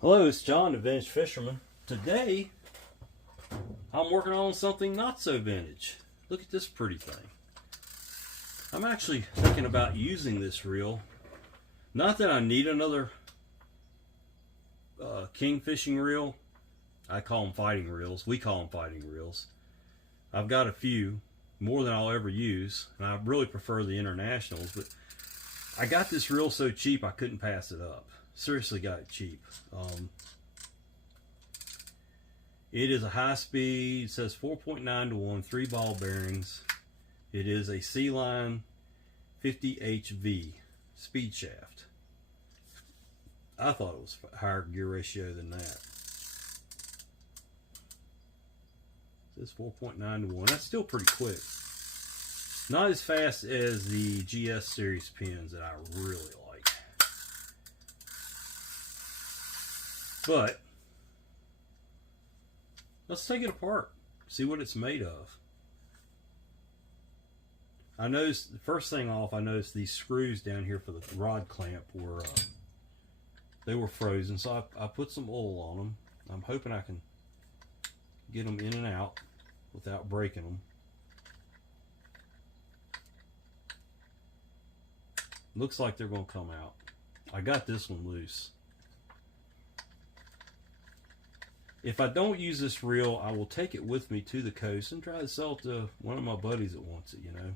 Hello, it's John, the Vintage Fisherman. Today, I'm working on something not so vintage. Look at this pretty thing. I'm actually thinking about using this reel. Not that I need another king fishing reel. I call them fighting reels. We call them fighting reels. I've got a few, more than I'll ever use, and I really prefer the internationals, but I got this reel so cheap I couldn't pass it up. Seriously got it cheap. It is a high speed, it says 4.9 to 1, 3 ball bearings. It is a Sealine 50HV Speed Shaft. I thought it was a higher gear ratio than that. It says 4.9 to 1. That's still pretty quick. Not as fast as the GS series pins that I really like. But let's take it apart, see what it's made of. I noticed, the first thing off, I noticed these screws down here for the rod clamp were they were frozen, so I put some oil on them. I'm hoping I can get them in and out without breaking them. Looks like they're going to come out. I got this one loose. If I don't use this reel, I will take it with me to the coast and try to sell it to one of my buddies that wants it, you know.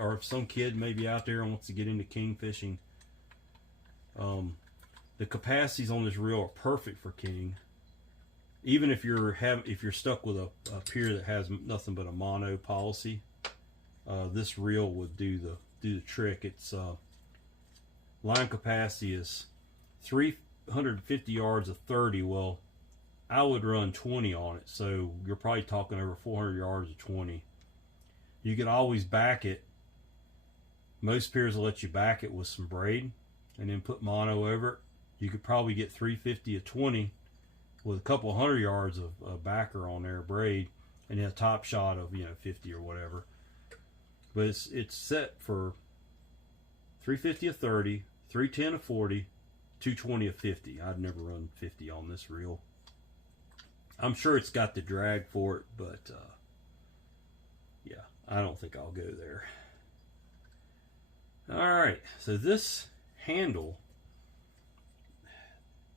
Or if some kid maybe out there wants to get into king fishing. The capacities on this reel are perfect for king. Even if you're stuck with a pier that has nothing but a mono policy, this reel would do the trick. Its line capacity is 350 yards of 30. Well, I would run 20 on it, so you're probably talking over 400 yards of 20. You can always back it. Most piers will let you back it with some braid and then put mono over it. You could probably get 350 of 20 with a couple hundred yards of backer on there, braid, and then a top shot of 50 or whatever. But it's set for 350 of 30, 310 of 40, 220 of 50. I'd never run 50 on this reel. I'm sure it's got the drag for it, but yeah, I don't think I'll go there. Alright, so this handle,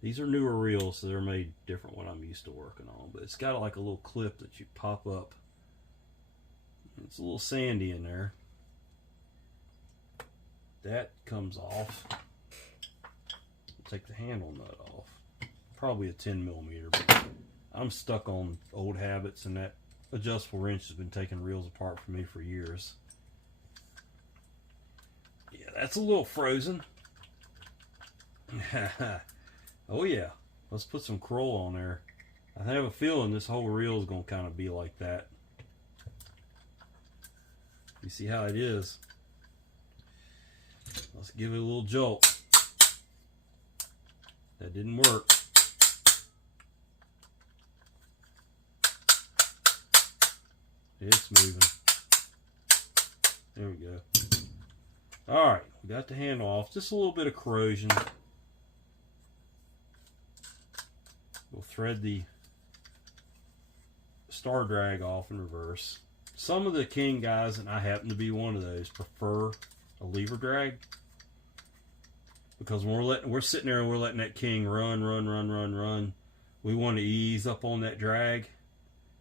these are newer reels, so they're made different what I'm used to working on, but it's got like a little clip that you pop up. It's a little sandy in there. That comes off. Take the handle nut off. Probably a 10 millimeter, but I'm stuck on old habits, and that adjustable wrench has been taking reels apart for me for years. Yeah, that's a little frozen. Oh yeah, let's put some curl on there. I have a feeling this whole reel is going to kind of be like that. You see how it is? Let's give it a little jolt. That didn't work. It's moving. There we go. Alright, we got the handle off. Just a little bit of corrosion. We'll thread the star drag off in reverse. Some of the king guys, and I happen to be one of those, prefer a lever drag. Because when we're sitting there and we're letting that king run, we want to ease up on that drag.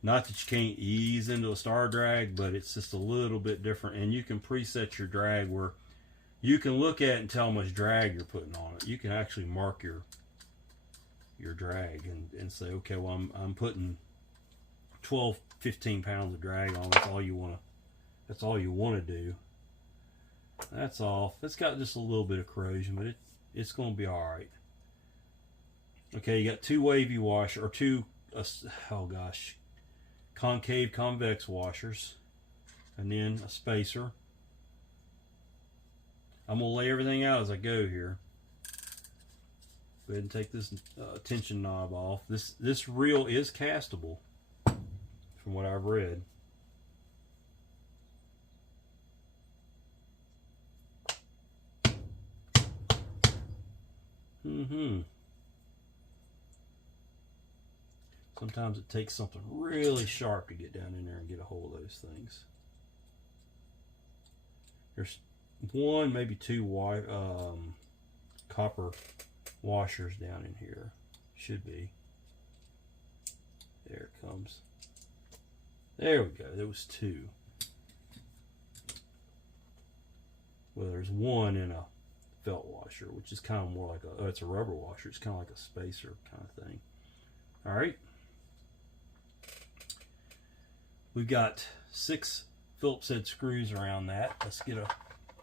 Not that you can't ease into a star drag, but it's just a little bit different. And you can preset your drag where you can look at it and tell how much drag you're putting on it. You can actually mark your drag and say, okay, well I'm putting 12, 15 pounds of drag on. That's all you want to do. That's off. It's got just a little bit of corrosion, but it's going to be all right. Okay, you got two wavy washer, or two, concave convex washers, and then a spacer. I'm going to lay everything out as I go here. Go ahead and take this tension knob off. This reel is castable, from what I've read. Sometimes it takes something really sharp to get down in there and get a hold of those things. There's one, maybe two copper washers down in here. Should be. There it comes. There we go. There was two. Well, there's one in a felt washer, which is kind of more like a, it's a rubber washer. It's kind of like a spacer kind of thing. All right. We've got 6 Phillips head screws around that. Let's get a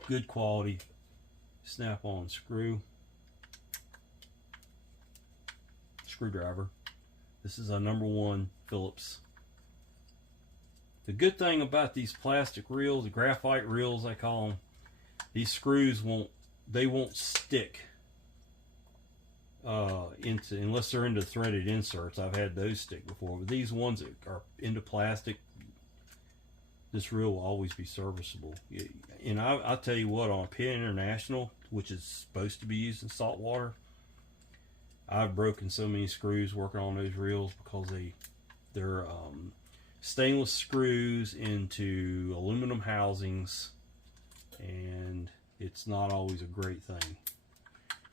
good quality snap-on screwdriver. This is a #1 Phillips. The good thing about these plastic reels, the graphite reels I call them, these screws won't stick unless they're into threaded inserts. I've had those stick before, but these ones that are into plastic, this reel will always be serviceable. And I'll tell you what, on Pit International, which is supposed to be used in salt water, I've broken so many screws working on those reels because they're stainless screws into aluminum housings, and it's not always a great thing.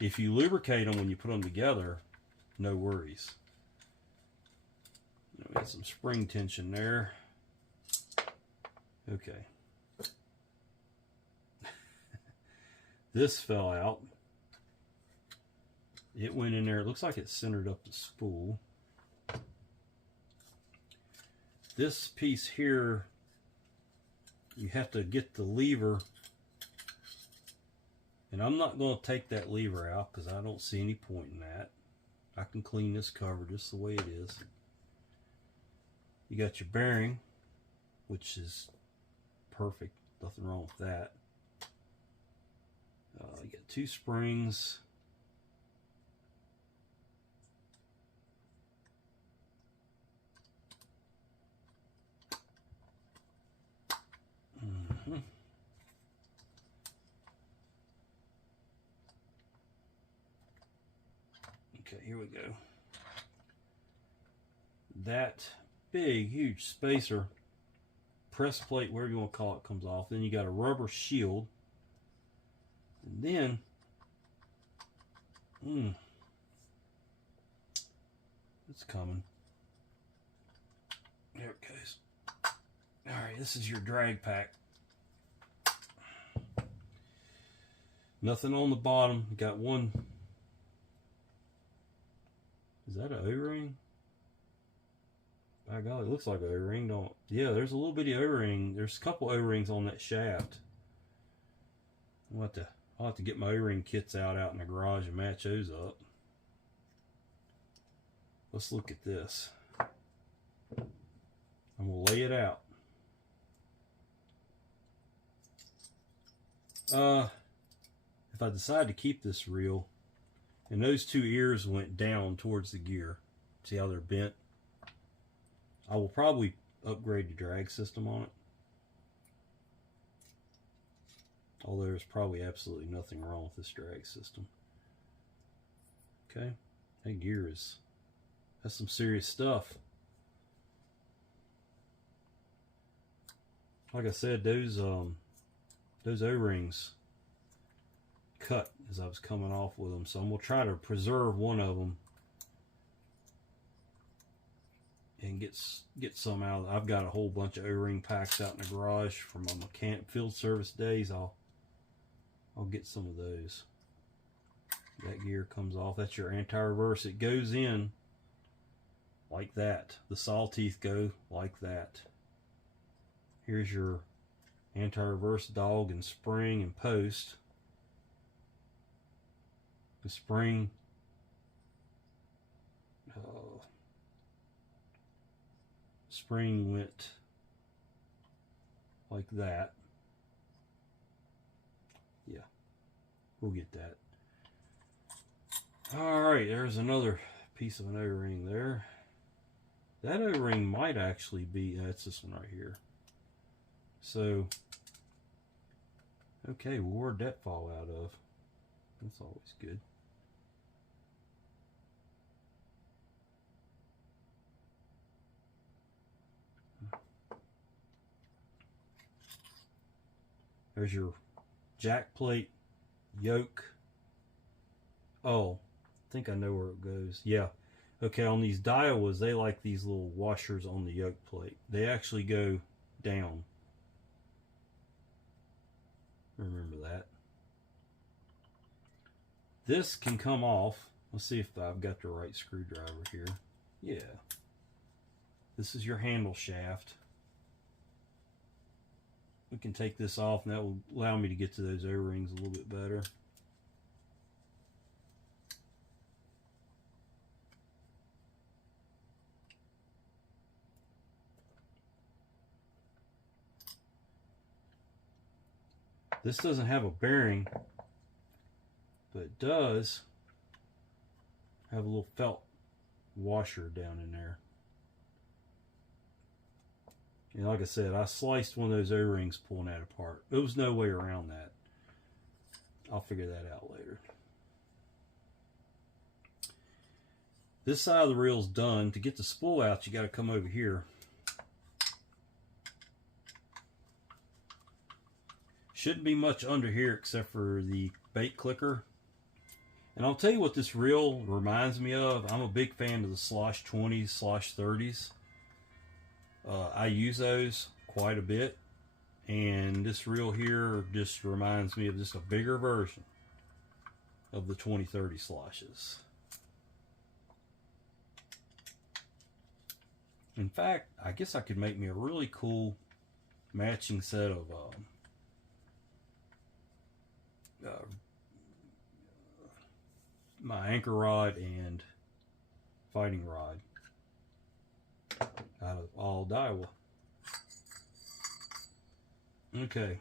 If you lubricate them when you put them together, no worries. We got some spring tension there. Okay. This fell out. It went in there. It looks like it centered up the spool. This piece here, you have to get the lever, and I'm not going to take that lever out because I don't see any point in that. I can clean this cover just the way it is. You got your bearing, which is perfect, nothing wrong with that. You got 2 springs. Okay, here we go. That big, huge spacer, press plate, whatever you want to call it, comes off. Then you got a rubber shield. And then, it's coming. There it goes. All right, this is your drag pack. Nothing on the bottom. You got one. Is that an O-ring? By golly, it looks like an O-ring, don't it? Yeah, there's a little bitty O-ring. There's a couple O-rings on that shaft. I'll have to get my O-ring kits out in the garage and match those up. Let's look at this. And we'll lay it out. If I decide to keep this reel, and those 2 ears went down towards the gear, see how they're bent? I will probably upgrade the drag system on it. Although there's probably absolutely nothing wrong with this drag system. Okay, that gear that's some serious stuff. Like I said, those O-rings cut as I was coming off with them, so I'm gonna try to preserve one of them and get some out. I've got a whole bunch of O-ring packs out in the garage from my mechanic field service days. I'll get some of those. That gear comes off. That's your anti-reverse. It goes in like that. The saw teeth go like that. Here's your anti-reverse dog and spring and post. The spring went like that. Yeah, we'll get that. Alright, there's another piece of an O-ring there. That O-ring might actually be, that's this one right here. So, okay, well, where'd that fall out of? That's always good. There's your jack plate, yoke. Oh, I think I know where it goes. Yeah. Okay, on these Daiwas, they like these little washers on the yoke plate. They actually go down. Remember that. This can come off. Let's see if I've got the right screwdriver here. Yeah. This is your handle shaft. We can take this off, and that will allow me to get to those O-rings a little bit better. This doesn't have a bearing, but it does have a little felt washer down in there. And like I said, I sliced one of those O-rings pulling that apart. There was no way around that. I'll figure that out later. This side of the reel's done. To get the spool out, you got to come over here. Shouldn't be much under here except for the bait clicker. And I'll tell you what this reel reminds me of. I'm a big fan of the Slosh 20s, Slosh 30s. I use those quite a bit. And this reel here just reminds me of just a bigger version of the 2030 sloshes. In fact, I guess I could make me a really cool matching set of my anchor rod and fighting rod out of all Daiwa. Okay.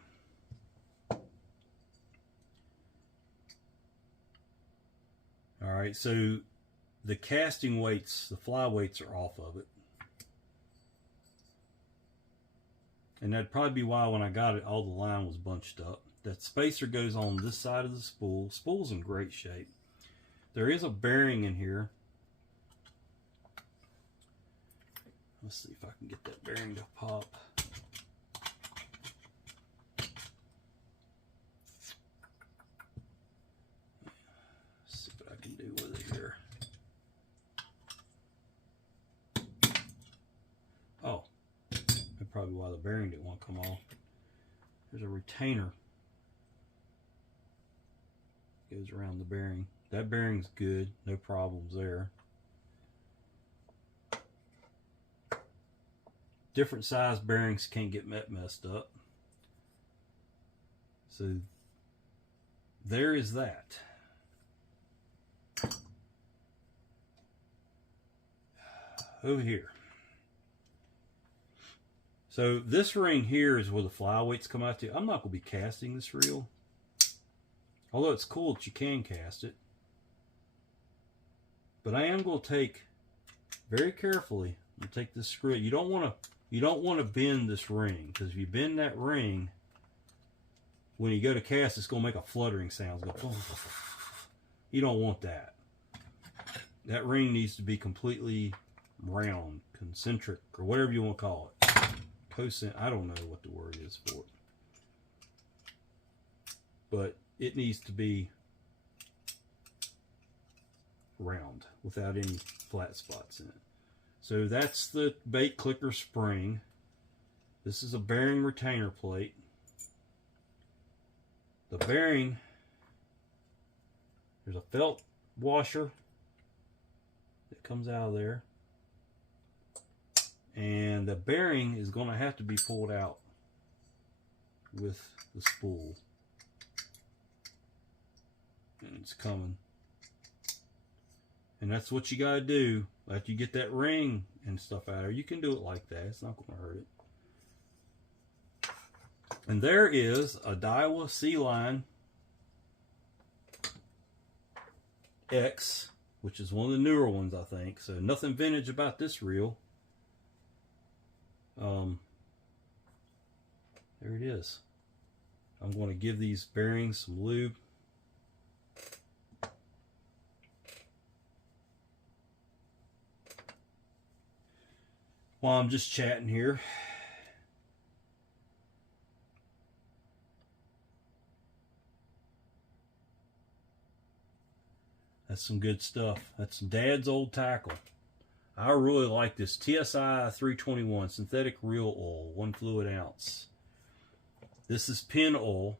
Alright, so the casting weights, the fly weights are off of it. And that'd probably be why when I got it, all the line was bunched up. That spacer goes on this side of the spool. Spool's in great shape. There is a bearing in here. Let's see if I can get that bearing to pop. Let's see what I can do with it here. Oh, that's probably why the bearing didn't want to come off. There's a retainer. Goes around the bearing. That bearing's good, no problems there. Different size bearings can't get messed up. So there is that. Over here. So this ring here is where the fly weights come out to. I'm not going to be casting this reel. Although it's cool that you can cast it. But I am going to take, very carefully, I'm going to take this screw. You don't want to bend this ring, because if you bend that ring, when you go to cast, it's going to make a fluttering sound. It's going to, you don't want that. That ring needs to be completely round, concentric, or whatever you want to call it. I don't know what the word is for it. But it needs to be round without any flat spots in it. So that's the bait clicker spring. This is a bearing retainer plate. The bearing, there's a felt washer that comes out of there. And the bearing is going to have to be pulled out with the spool. And it's coming. And that's what you got to do after you get that ring and stuff out of there. You can do it like that. It's not going to hurt it. And there is a Daiwa Sealine-X, which is one of the newer ones, I think. So nothing vintage about this reel. There it is. I'm going to give these bearings some lube. While I'm just chatting here. That's some good stuff. That's some Dad's old tackle. I really like this TSI 321 synthetic reel oil, 1 fluid ounce. This is pin oil.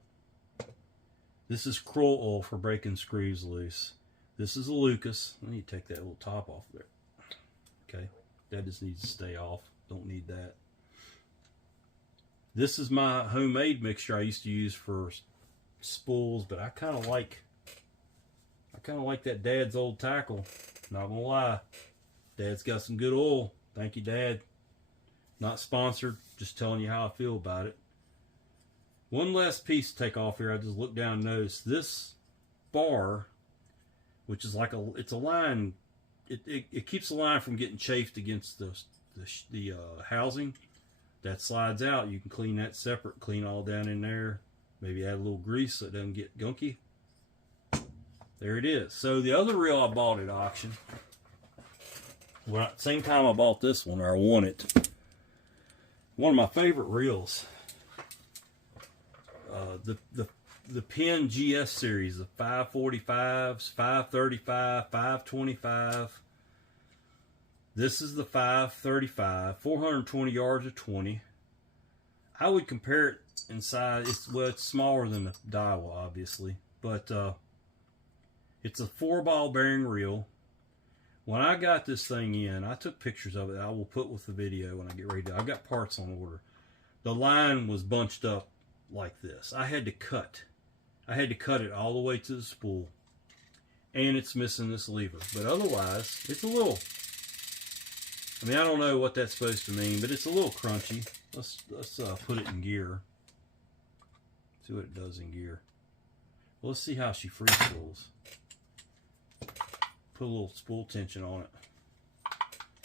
This is Kroll oil for breaking screws loose. This is a Lucas. I need to take that little top off there. Okay, that just needs to stay off. Don't need that. This is my homemade mixture I used to use for spools, but I kind of like that Dad's old tackle. Not gonna lie. Dad's got some good oil. Thank you, Dad. Not sponsored, just telling you how I feel about it. One last piece to take off here. I just looked down and noticed this bar, which is like it's a line. It keeps the line from getting chafed against the housing. That slides out. You can clean that separate. Clean all down in there. Maybe add a little grease so it doesn't get gunky. There it is. So the other reel I bought at auction. Well, at the same time I bought this one, or I won it. One of my favorite reels. The Penn GS series, the 545s, 535, 525. This is the 535, 420 yards of 20. I would compare it in size. It's smaller than the Daiwa, obviously, but it's a 4-ball bearing reel. When I got this thing in, I took pictures of it. I will put with the video when I get ready to. I've got parts on order. The line was bunched up like this. I had to cut it all the way to the spool, and it's missing this lever. But otherwise, it's a little. I mean, I don't know what that's supposed to mean, but it's a little crunchy. Let's put it in gear. See what it does in gear. Well, let's see how she free spools. Put a little spool tension on it.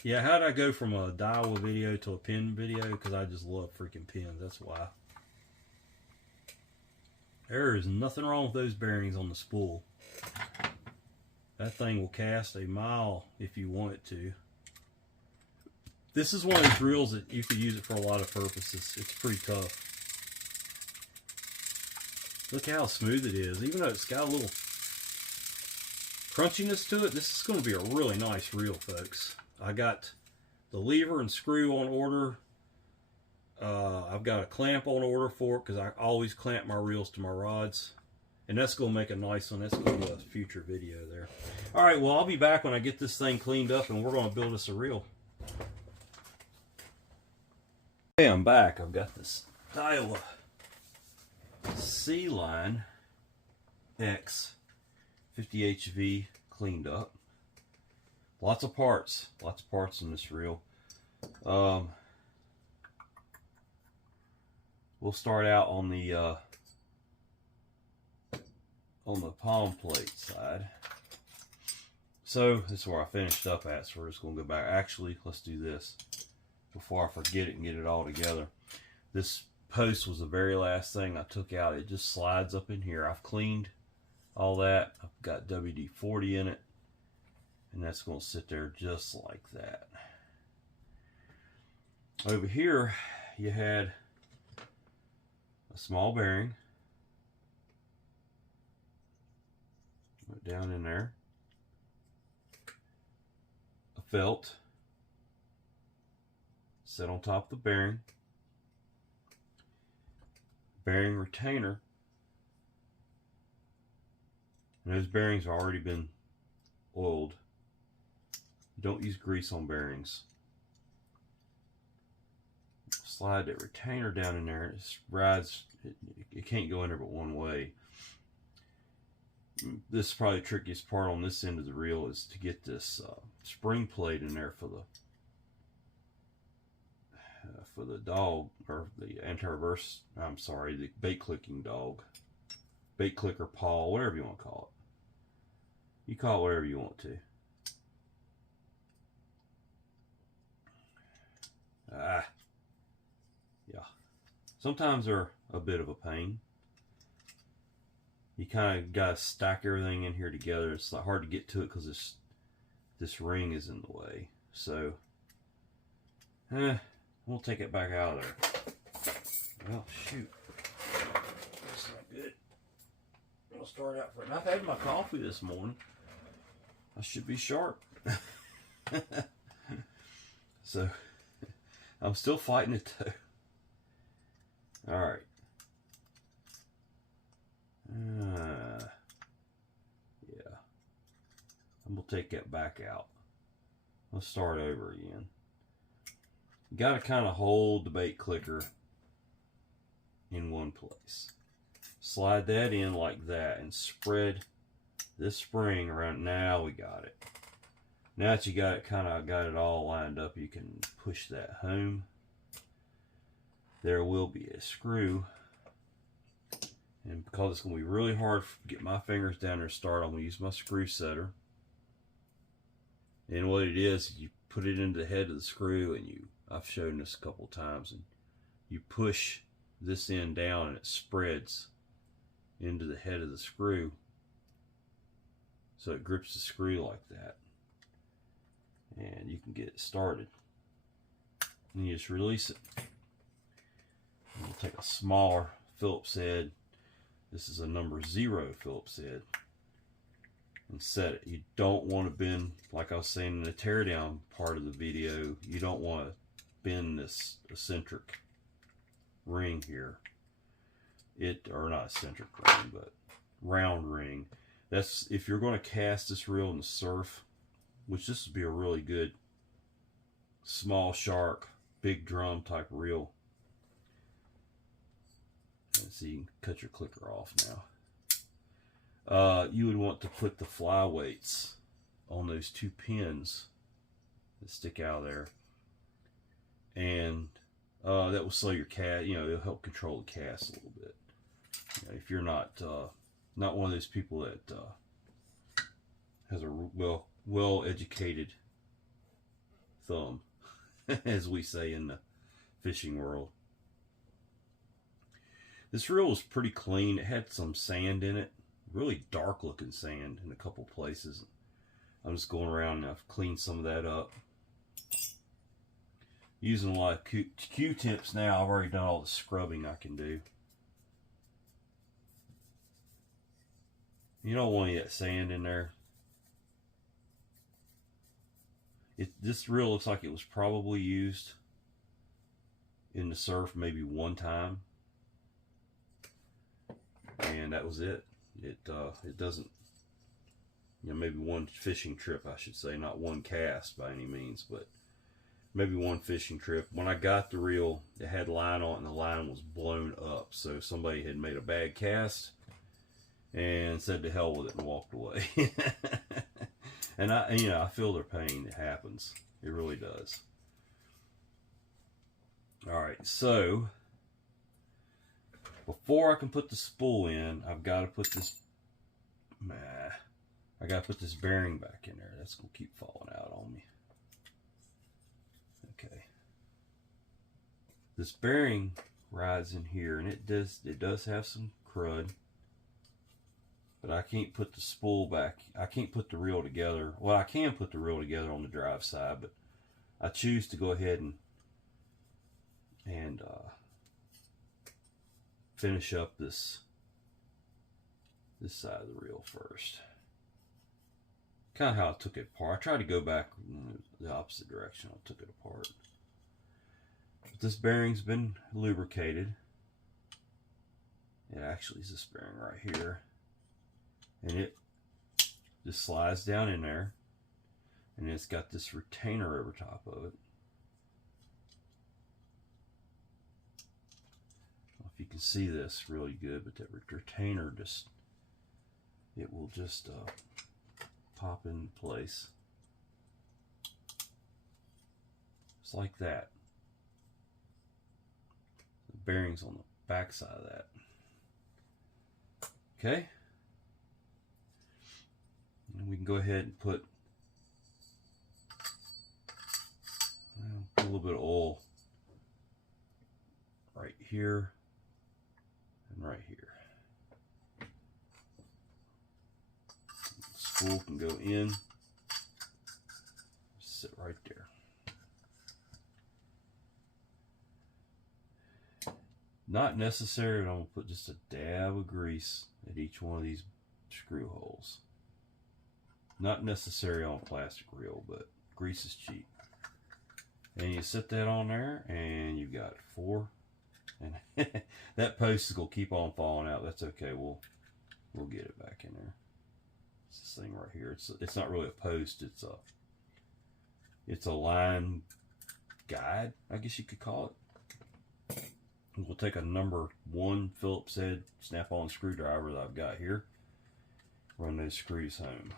Yeah, how'd I go from a Daiwa video to a Penn video? Because I just love freaking pins. That's why. There is nothing wrong with those bearings on the spool. That thing will cast a mile if you want it to. This is one of those reels that you could use it for a lot of purposes. It's pretty tough. Look how smooth it is. Even though it's got a little crunchiness to it, this is going to be a really nice reel, folks. I got the lever and screw on order. I've got a clamp on order for it because I always clamp my reels to my rods. And that's going to make a nice one. That's going to be a future video there. Alright, well, I'll be back when I get this thing cleaned up and we're going to build us a reel. Okay, I'm back. I've got this Daiwa Sealine-X 50 HV cleaned up. Lots of parts in this reel. We'll start out on the palm plate side. So this is where I finished up at, so we're just going to go back. Actually, let's do this before I forget it and get it all together. This post was the very last thing I took out. It just slides up in here. I've cleaned all that. I've got WD-40 in it, and that's going to sit there just like that. Over here you had a small bearing. Went down in there. A felt set on top of the bearing. Bearing retainer. And those bearings have already been oiled. Don't use grease on bearings. Slide that retainer down in there. It rides. It can't go in there but one way. This is probably the trickiest part on this end of the reel, is to get this spring plate in there for the dog, or the anti-reverse. I'm sorry, the bait clicking dog, bait clicker paw, whatever you want to call it. You call it whatever you want to. Yeah. Sometimes they're a bit of a pain. You kind of got to stack everything in here together. It's hard to get to it because this ring is in the way. So, we'll take it back out of there. Well, shoot. That's not good. I'll start out for it. I've had my coffee this morning. I should be sharp. So I'm still fighting it though. All right. Yeah. I'm gonna take that back out. Let's start over again. You gotta kind of hold the bait clicker in one place. Slide that in like that and spread this spring around. Now we got it. Now that you got it, kind of got it all lined up, you can push that home. There will be a screw, and because it's going to be really hard to get my fingers down there to start, I'm going to use my screw setter. And what it is, you put it into the head of the screw, and I've shown this a couple times, and you push this end down and it spreads into the head of the screw, so it grips the screw like that, and you can get it started. And you just release it. And we'll take a smaller Phillips head. This is a number 0 Phillips head, and set it. You don't want to bend, like I was saying in the teardown part of the video, you don't want to bend this eccentric ring here. Or not eccentric ring, but round ring. That's if you're going to cast this reel in the surf, which this would be a really good small shark, big drum type reel. Let's see, you can cut your clicker off now. You would want to put the fly weights on those 2 pins that stick out of there, and that will slow your cast. It'll help control the cast a little bit. If you're not one of those people that has a well-educated thumb, as we say in the fishing world. This reel was pretty clean. It had some sand in it, really dark looking sand in a couple places. I'm just going around and I've cleaned some of that up. Using a lot of Q-tips now. I've already done all the scrubbing I can do. You don't want any of that sand in there. This reel looks like it was probably used in the surf maybe one time, and that was it. It doesn't, maybe one fishing trip, I should say, not one cast by any means, but maybe one fishing trip. When I got the reel, it had line on it, and the line was blown up, so somebody had made a bad cast and said to hell with it and walked away. And I feel their pain. It happens. It really does. All right, so before I can put the spool in, I've got to put this. I got to put this bearing back in there. That's gonna keep falling out on me. Okay. This bearing rides in here, and it does have some crud. But I can't put the spool back. I can't put the reel together. Well, I can put the reel together on the drive side, but I choose to go ahead and finish up this side of the reel first. Kind of how I took it apart. I tried to go back in the opposite direction. I took it apart. But this bearing's been lubricated. It actually is this bearing right here. And it just slides down in there, and it's got this retainer over top of it. I don't know if you can see this really good, but that retainer it will just pop into place. Just like that. The bearing's on the back side of that. Okay. And we can go ahead and put a little bit of oil right here and right here. The spool can go in, sit right there. Not necessary, but I'm going to put just a dab of grease at each one of these screw holes. Not necessary on a plastic reel, but grease is cheap. And you set that on there, and you've got 4. And that post is gonna keep on falling out. That's okay. We'll get it back in there. It's this thing right here. It's not really a post. It's a line guide, I guess you could call it. We'll take a number 1 Phillips head snap-on screwdriver that I've got here. Run those screws home.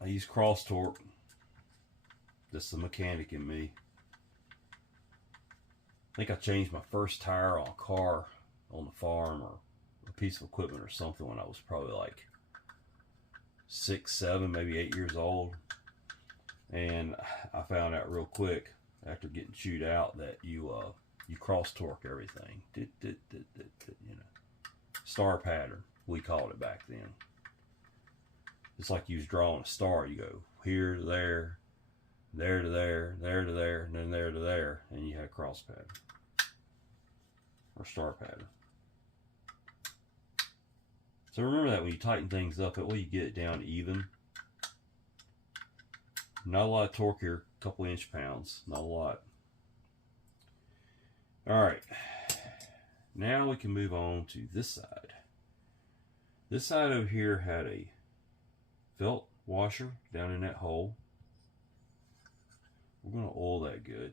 I use cross torque. That's the mechanic in me. I think I changed my first tire on a car on the farm or a piece of equipment or something when I was probably like 6, 7, maybe 8 years old. And I found out real quick after getting chewed out that you cross torque everything. You know, star pattern, we called it back then. It's like you was drawing a star. You go here to there, there to there, there to there, and then there to there, and you had a cross pattern or star pattern. So remember that when you tighten things up, that way you get it down to even. Not a lot of torque here, a couple inch-pounds, not a lot. All right, now we can move on to this side. This side over here had a felt washer down in that hole. We're going to oil that good.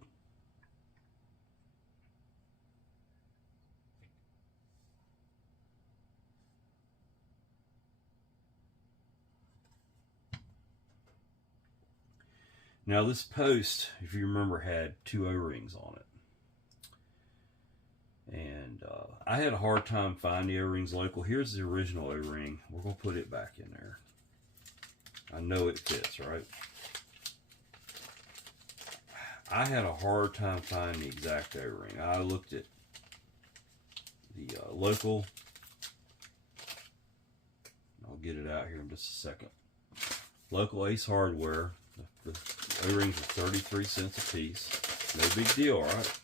Now this post, if you remember, had 2 O-rings on it. And I had a hard time finding the O-rings local. Here's the original O-ring. We're going to put it back in there. I know it fits, right? I had a hard time finding the exact O-ring. I looked at the local. I'll get it out here in just a second. Local Ace Hardware. The O-rings are 33 cents a piece. No big deal, right?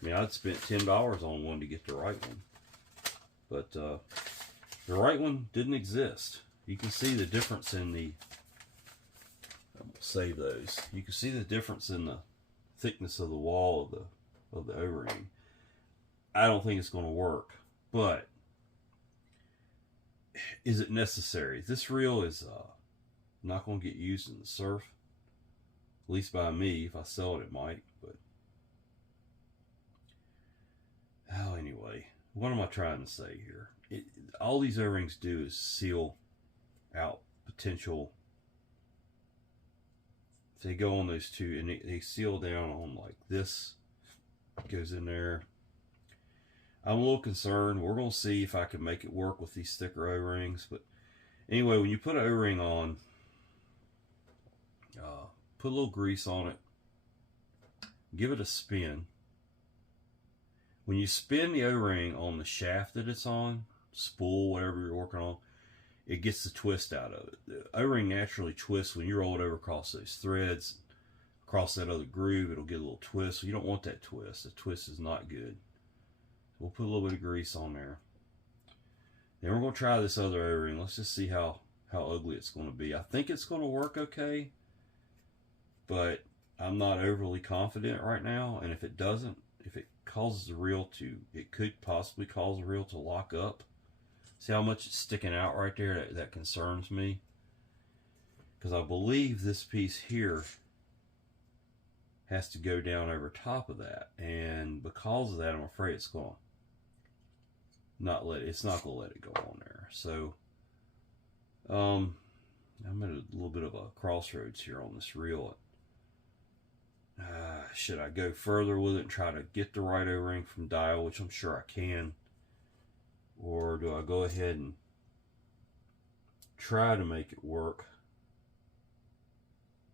I mean, I'd spent $10 on one to get the right one. But the right one didn't exist. You can see the difference in the, I'm gonna save those. You can see the difference in the thickness of the wall of the O-ring. I don't think it's going to work, but is it necessary? This reel is not going to get used in the surf, at least by me. If I sell it, it might. But anyway, what am I trying to say here? All these O-rings do is seal out potential. If they go on those 2 and they seal down on like this, goes in there. I'm a little concerned. We're going to see if I can make it work with these thicker O-rings. But anyway, when you put an O-ring on, put a little grease on it. Give it a spin. When you spin the O-ring on the shaft that it's on, spool, whatever you're working on, it gets the twist out of it. The O-ring naturally twists when you roll it over across those threads, across that other groove. It'll get a little twist. So you don't want that twist. The twist is not good. We'll put a little bit of grease on there. Then we're going to try this other O-ring. Let's just see how ugly it's going to be. I think it's going to work okay, but I'm not overly confident right now. And if it doesn't, if it causes the reel to, it could possibly cause the reel to lock up. See how much it's sticking out right there? That concerns me. Because I believe this piece here has to go down over top of that. And because of that, I'm afraid it's going to it's not going to let it go on there. So, I'm at a little bit of a crossroads here on this reel. Should I go further with it and try to get the right O-ring from Daiwa, which I'm sure I can? Or do I go ahead and try to make it work?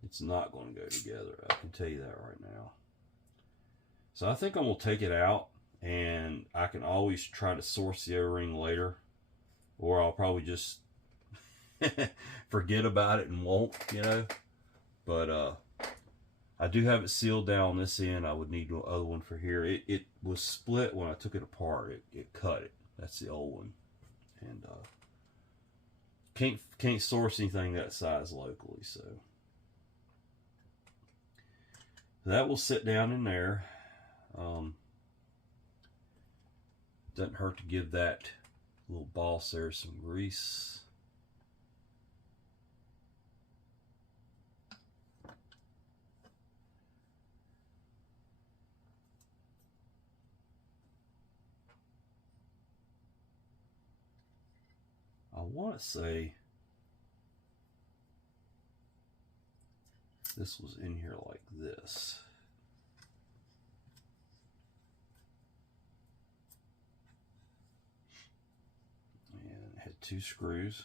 It's not going to go together. I can tell you that right now. So I think I'm going to take it out, and I can always try to source the O-ring later. Or I'll probably just forget about it and won't, you know. But I do have it sealed down this end. I would need the other one for here. It was split when I took it apart. It cut it. That's the old one. and can't source anything that size locally. So that will sit down in there. Doesn't hurt to give that little boss there some grease. I want to say this was in here like this. And it had 2 screws.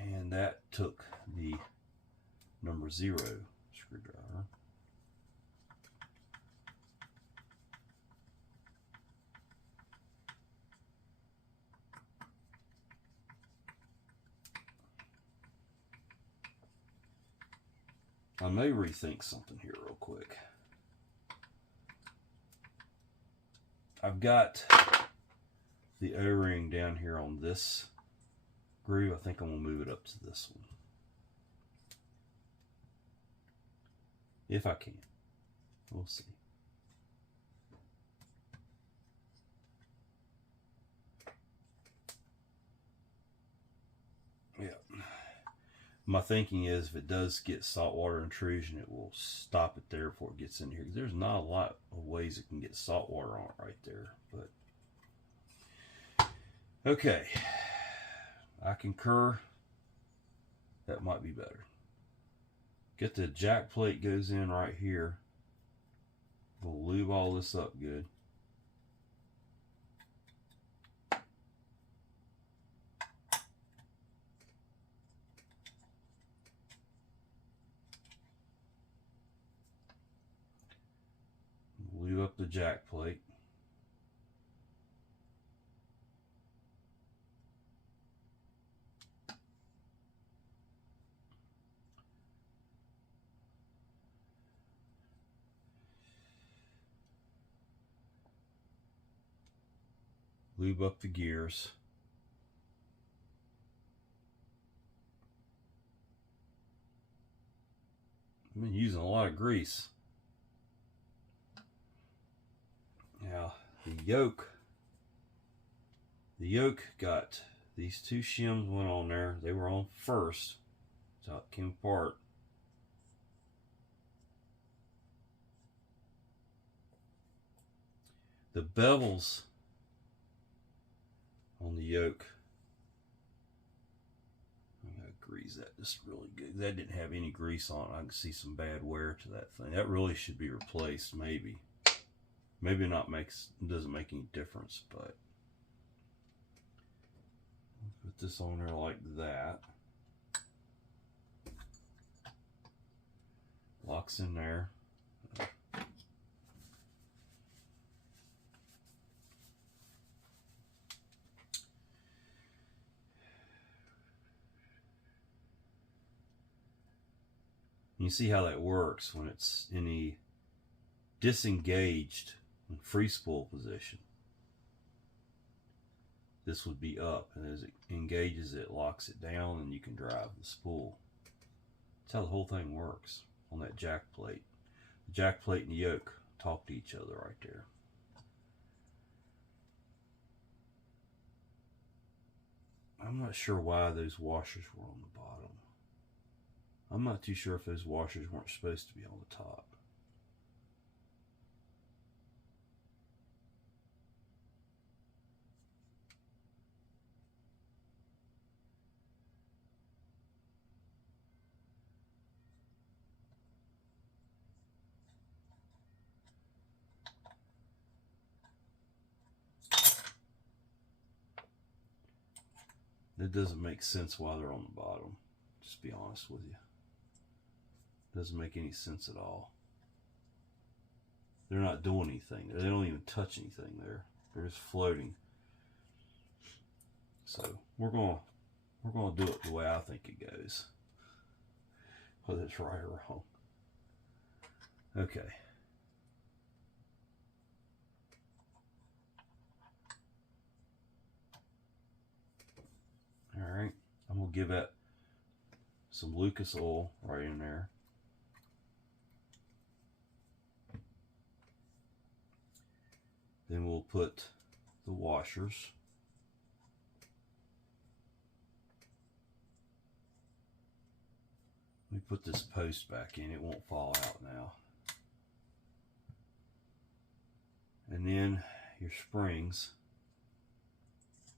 And that took the number 0 screwdriver. I may rethink something here real quick. I've got the O-ring down here on this groove. I think I'm going to move it up to this one. If I can. We'll see. Yeah. My thinking is if it does get saltwater intrusion, it will stop it there before it gets in here. There's not a lot of ways it can get saltwater on it right there. But okay. I concur. That might be better. Get the jack plate goes in right here. We'll lube all this up good. Lube up the jack plate. Lube up the gears. I've been using a lot of grease. Now, the yoke got these 2 shims went on there. They were on first. That's how it came apart. The bevels on the yoke, I'm gonna grease that just really good. That didn't have any grease on it. I can see some bad wear to that thing. That really should be replaced, maybe. Maybe not doesn't make any difference, but put this on there like that. Locks in there. You see how that works when it's in the disengaged free spool position. This would be up, and as it engages, it locks it down, and you can drive the spool. That's how the whole thing works on that jack plate. The jack plate and the yoke talk to each other right there. I'm not sure why those washers were on the bottom. I'm not too sure if those washers weren't supposed to be on the top. It doesn't make sense why they're on the bottom, just to be honest with you. Doesn't make any sense at all. They're not doing anything. They don't even touch anything there. They're just floating. So we're gonna do it the way I think it goes, whether it's right or wrong. Okay. All right. I'm gonna give that some Lucas oil right in there. Then we'll put the washers. Let me put this post back in. It won't fall out now. And then your springs.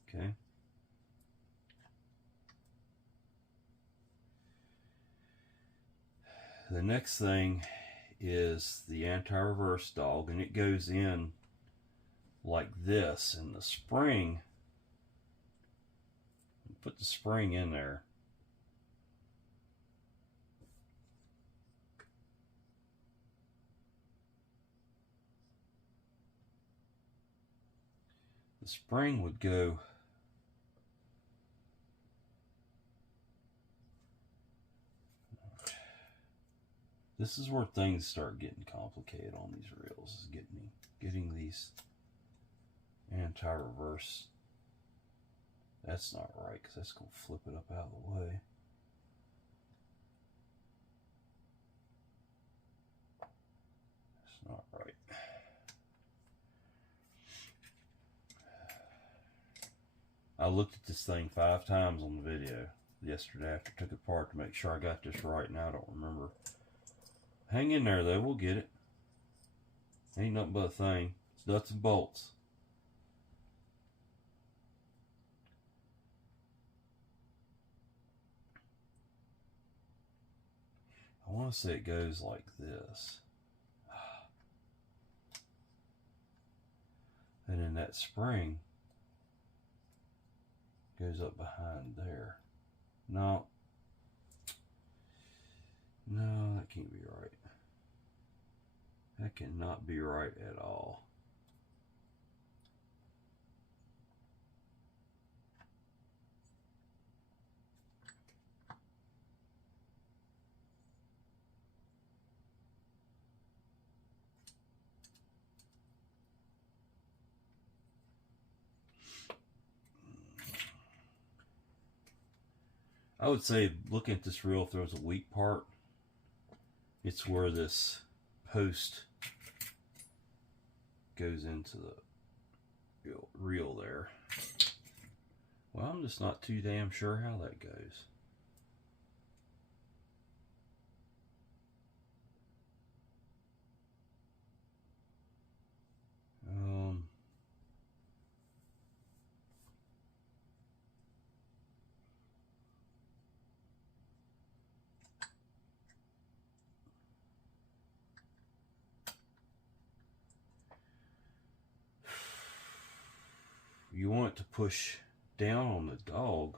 Okay. The next thing is the anti-reverse dog, and it goes in like this, and the spring, put the spring in there. The spring would go this is where things start getting complicated on these reels, is getting these anti-reverse. That's not right, because that's going to flip it up out of the way. That's not right. I looked at this thing 5 times on the video yesterday after I took it apart to make sure I got this right, and I don't remember. Hang in there though, we'll get it. Ain't nothing but a thing. It's nuts and bolts. I want to say it goes like this. And then that spring goes up behind there. No. No, that can't be right. That cannot be right at all. I would say looking at this reel, if there was a weak part, it's where this post goes into the reel there. Well, I'm just not too damn sure how that goes. You want it to push down on the dog,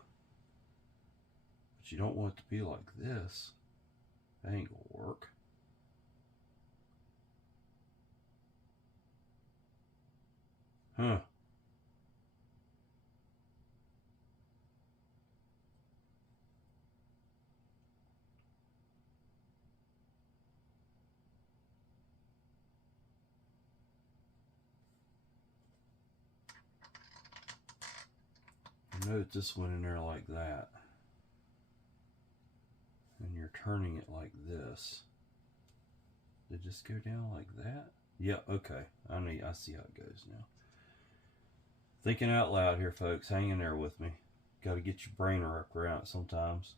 but you don't want it to be like this. That ain't gonna work. Huh. Note this went in there like that, and you're turning it like this. Did this go down like that? Yeah, okay. I see how it goes now. Thinking out loud here, folks. Hang in there with me. Got to get your brain wrapped around it sometimes.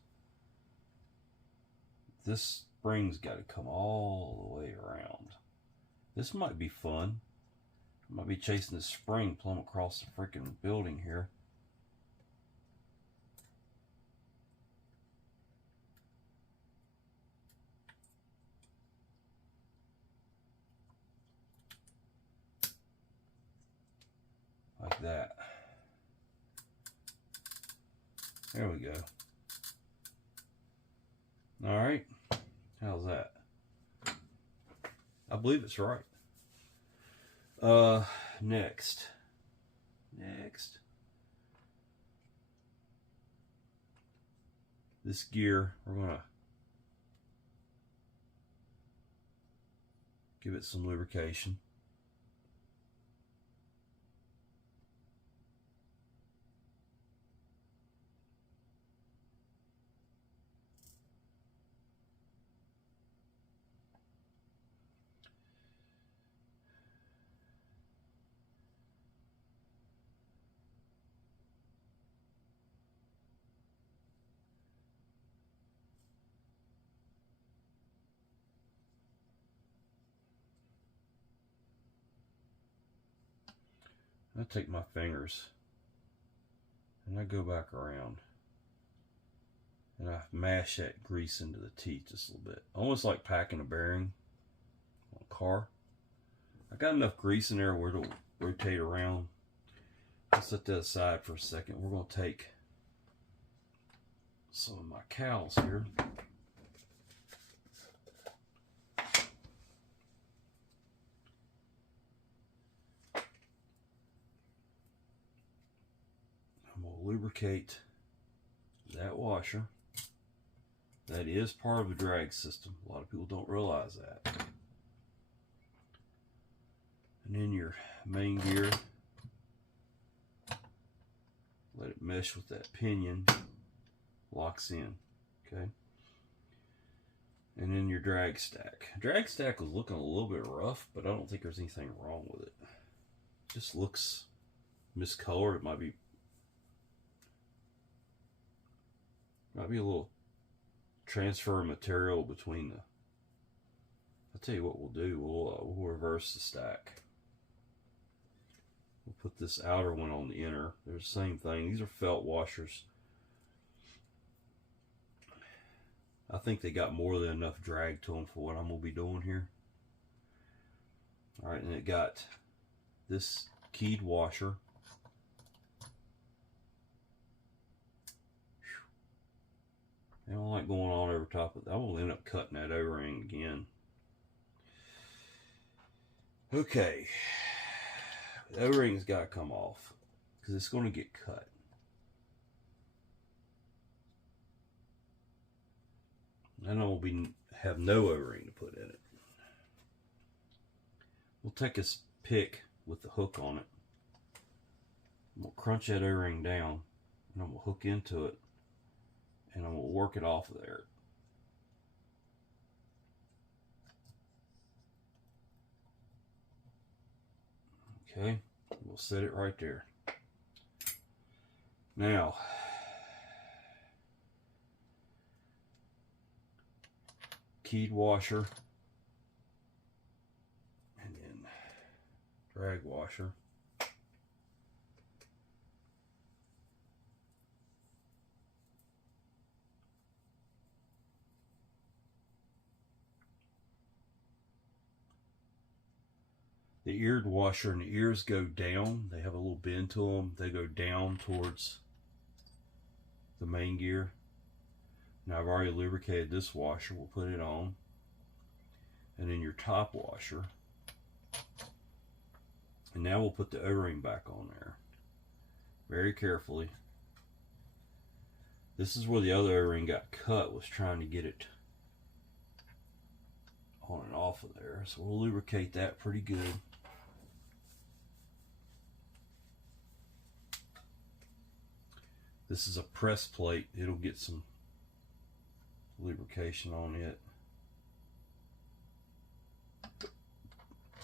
This spring's got to come all the way around. This might be fun. I might be chasing this spring plumb across the freaking building here. Like that. There we go. All right. How's that? I believe it's right. Next. This gear, we're gonna Give it some lubrication. I take my fingers and I go back around and I mash that grease into the teeth just a little bit, almost like packing a bearing on a car. I got enough grease in there where it'll rotate around. I'll set that aside for a second. We're going to take some of my cowls here. Lubricate that washer. That is part of the drag system. A lot of people don't realize that. And then your main gear, let it mesh with that pinion, locks in, okay? And then your drag stack. Drag stack was looking a little bit rough, but I don't think there's anything wrong with it. It just looks miscolored. It might be a little transfer of material between the. I'll tell you what we'll do. We'll reverse the stack. We'll put this outer one on the inner. They're the same thing. These are felt washers. I think they got more than enough drag to them for what I'm going to be doing here. All right, and it got this keyed washer. I don't like going on over top of that. I will end up cutting that O-ring again. Okay. The O-ring's got to come off because it's going to get cut. Then I will have no O-ring to put in it. We'll take a pick with the hook on it. We'll crunch that O-ring down and I'm going to hook into it. And I'm going to work it off of there. Okay, we'll set it right there. Now, keyed washer, and then drag washer. The eared washer and the ears go down. They have a little bend to them. They go down towards the main gear. Now I've already lubricated this washer. We'll put it on. And then your top washer. And now we'll put the O-ring back on there. Very carefully. This is where the other O-ring got cut, was trying to get it on and off of there. So we'll lubricate that pretty good. This is a press plate. It'll get some lubrication on it.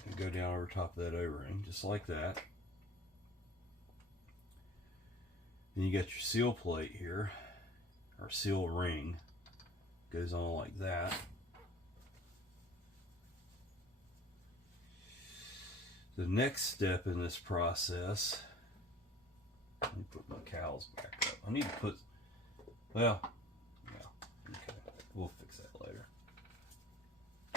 And go down over top of that O-ring, just like that. Then you got your seal plate here, or seal ring. Goes on like that. The next step in this process, let me put my cowls back up. I need to put, well, yeah, okay, we'll fix that later.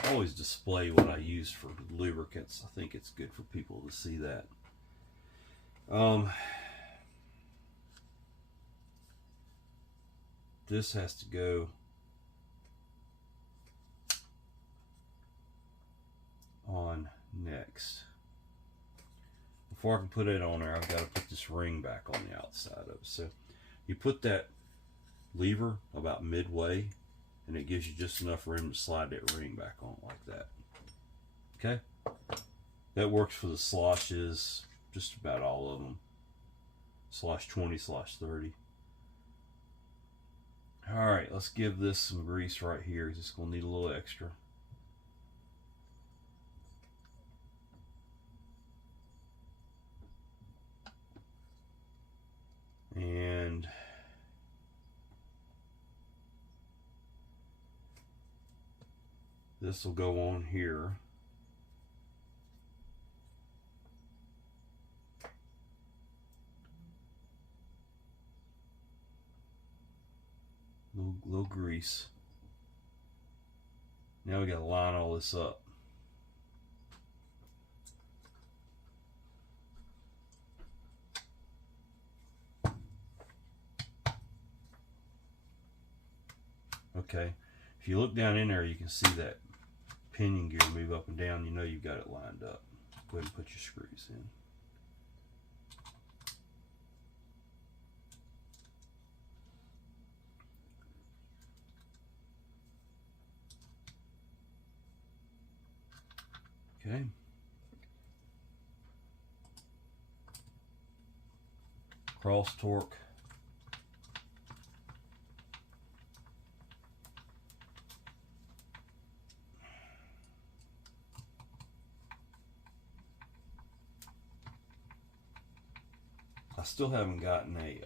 I always display what I use for lubricants. I think it's good for people to see that. This has to go on next. Before I can put it on there, I've got to put this ring back on the outside of it. So you put that lever about midway, and it gives you just enough room to slide that ring back on like that. Okay, that works for the sloshes, just about all of them. Slosh 20, slosh 30. All right, let's give this some grease right here. It's gonna need a little extra. And this will go on here. Little grease. Now we got to line all this up. Okay, if you look down in there, you can see that pinion gear move up and down. You know you've got it lined up. Go ahead and put your screws in. Okay. Cross torque. I still haven't gotten a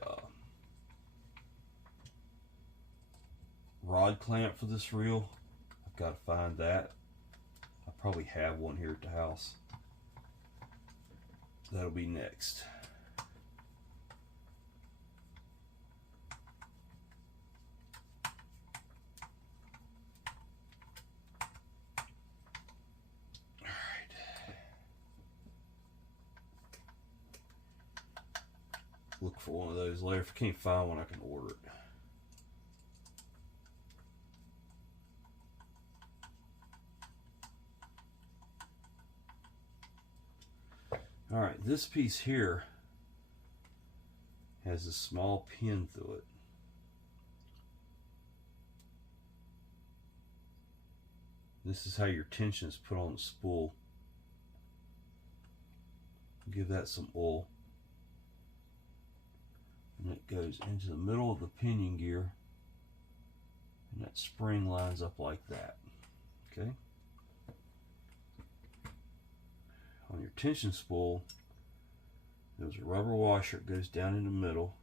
rod clamp for this reel. I've got to find that. I probably have one here at the house. That'll be next. Look for one of those later. If I can't find one, I can order it. All right, this piece here has a small pin through it. This is how your tension is put on the spool. Give that some oil. And it goes into the middle of the pinion gear, and that spring lines up like that. Okay. On your tension spool, there's a rubber washer. It goes down in the middle.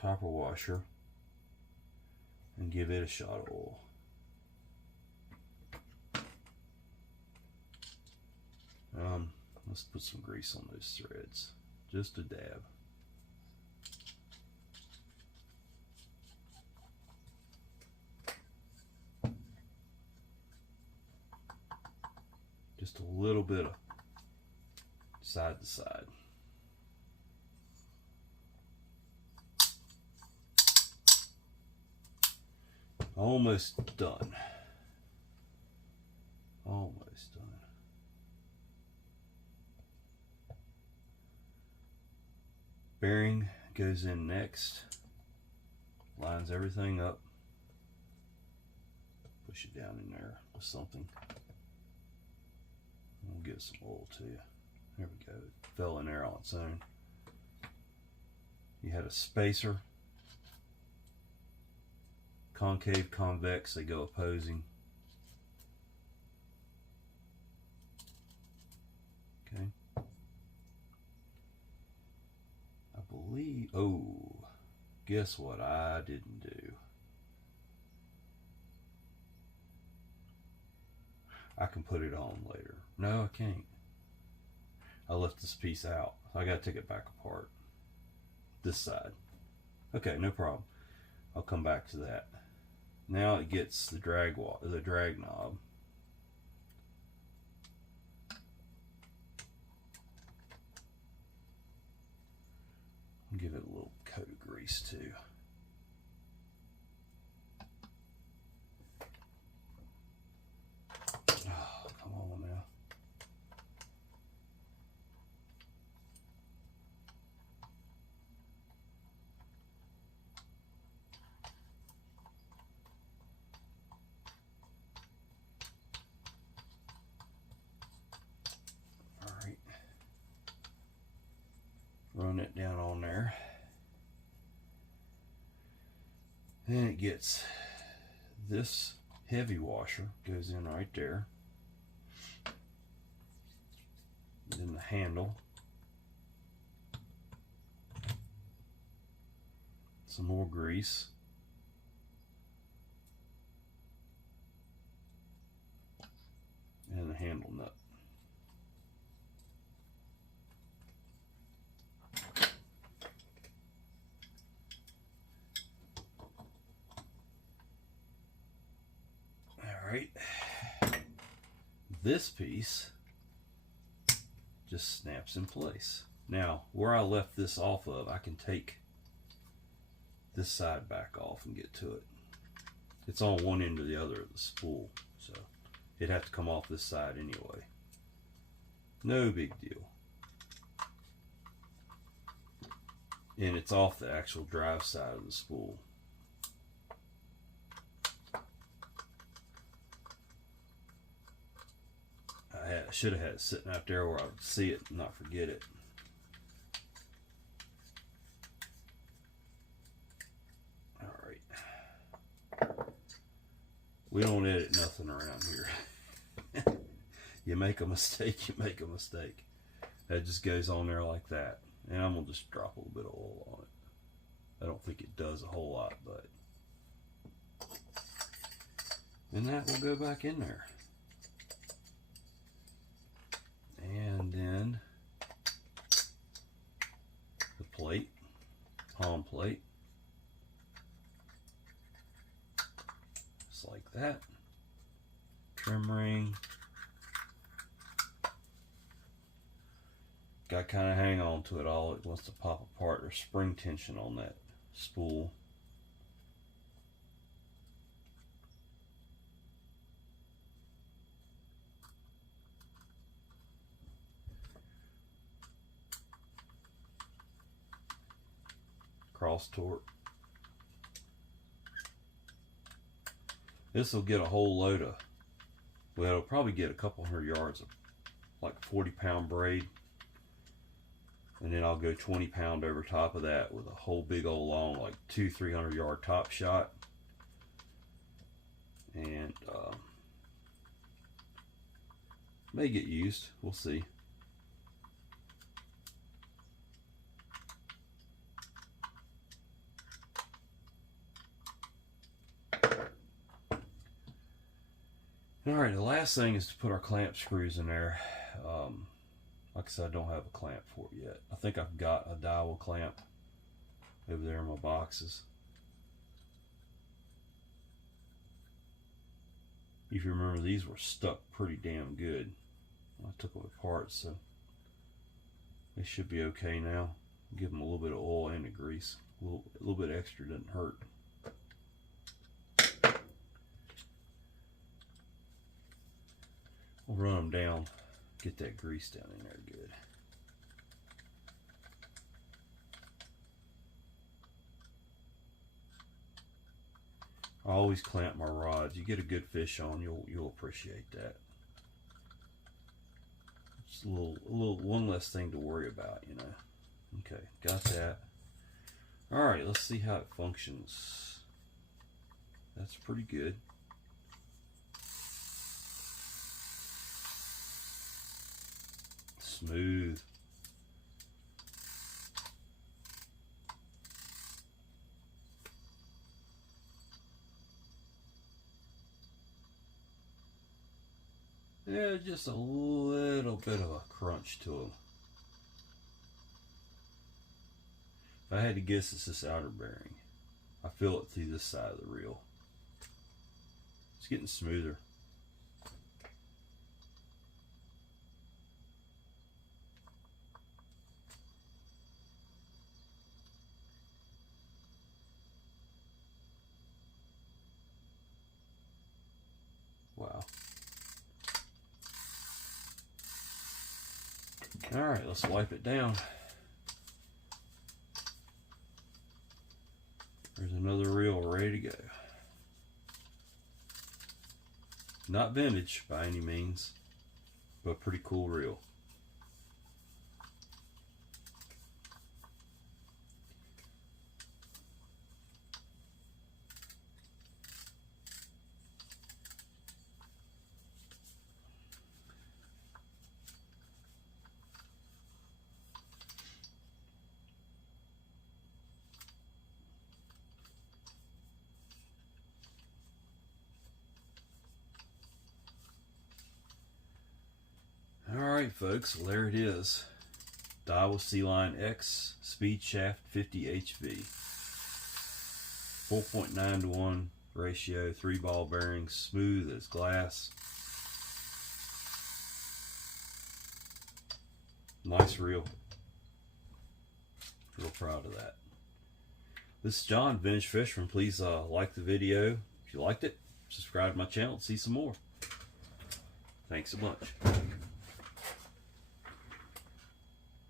Copper washer, and give it a shot of oil. Let's put some grease on those threads, just a dab. Just a little bit of side to side. Almost done. Almost done. Bearing goes in next. Lines everything up. Push it down in there with something. We'll give it some oil too. There we go. It fell in there on its own. You had a spacer. Concave, convex, they go opposing. Okay. I believe, oh, guess what I didn't do? I can put it on later. No, I can't. I left this piece out. I gotta take it back apart. This side. Okay, no problem. I'll come back to that. Now it gets the drag knob. Give it a little coat of grease too. Oh, come on now. that down on there. Then it gets this heavy washer, goes in right there. And then the handle. Some more grease. And the handle nut. Alright. This piece just snaps in place. Now, where I left this off of, I can take this side back off and get to it. It's on one end or the other of the spool, so it'd have to come off this side anyway. No big deal. And it's off the actual drive side of the spool. I should have had it sitting out there where I would see it and not forget it. We don't edit nothing around here. You make a mistake, you make a mistake. That just goes on there like that. And I'm going to just drop a little bit of oil on it. I don't think it does a whole lot, but... And that will go back in there. And then the plate, palm plate. Like that. Trim ring. Got to kind of hang on to it all. It wants to pop apart. There's spring tension on that spool. Cross torque. This will get a whole load of, well, it'll probably get a couple hundred yards of like 40-pound braid. And then I'll go 20-pound over top of that with a whole big old long, like 200-300 yard top shot. And may get used, we'll see. Alright, the last thing is to put our clamp screws in there. Like I said, I don't have a clamp for it yet. I think I've got a Daiwa clamp over there in my boxes. If you remember, these were stuck pretty damn good. I took them apart, so they should be okay now. Give them a little bit of oil and the grease. A little bit extra doesn't hurt. We'll run them down, get that grease down in there good. I always clamp my rods. You get a good fish on, you'll appreciate that. Just one less thing to worry about, you know. Okay, got that. All right, let's see how it functions. That's pretty good. Smooth. Yeah, just a little bit of a crunch to them. If I had to guess, it's this outer bearing. I feel it through this side of the reel. It's getting smoother. Wow. All right, let's wipe it down. There's another reel ready to go. Not vintage by any means, but pretty cool reel. Alright folks, well there it is. Daiwa Sealine-X Speed Shaft 50 HV. 4.9 to 1 ratio, 3 ball bearings, smooth as glass. Nice reel. Real proud of that. This is John, Vintage Fisherman. Please like the video if you liked it. Subscribe to my channel and see some more. Thanks a bunch.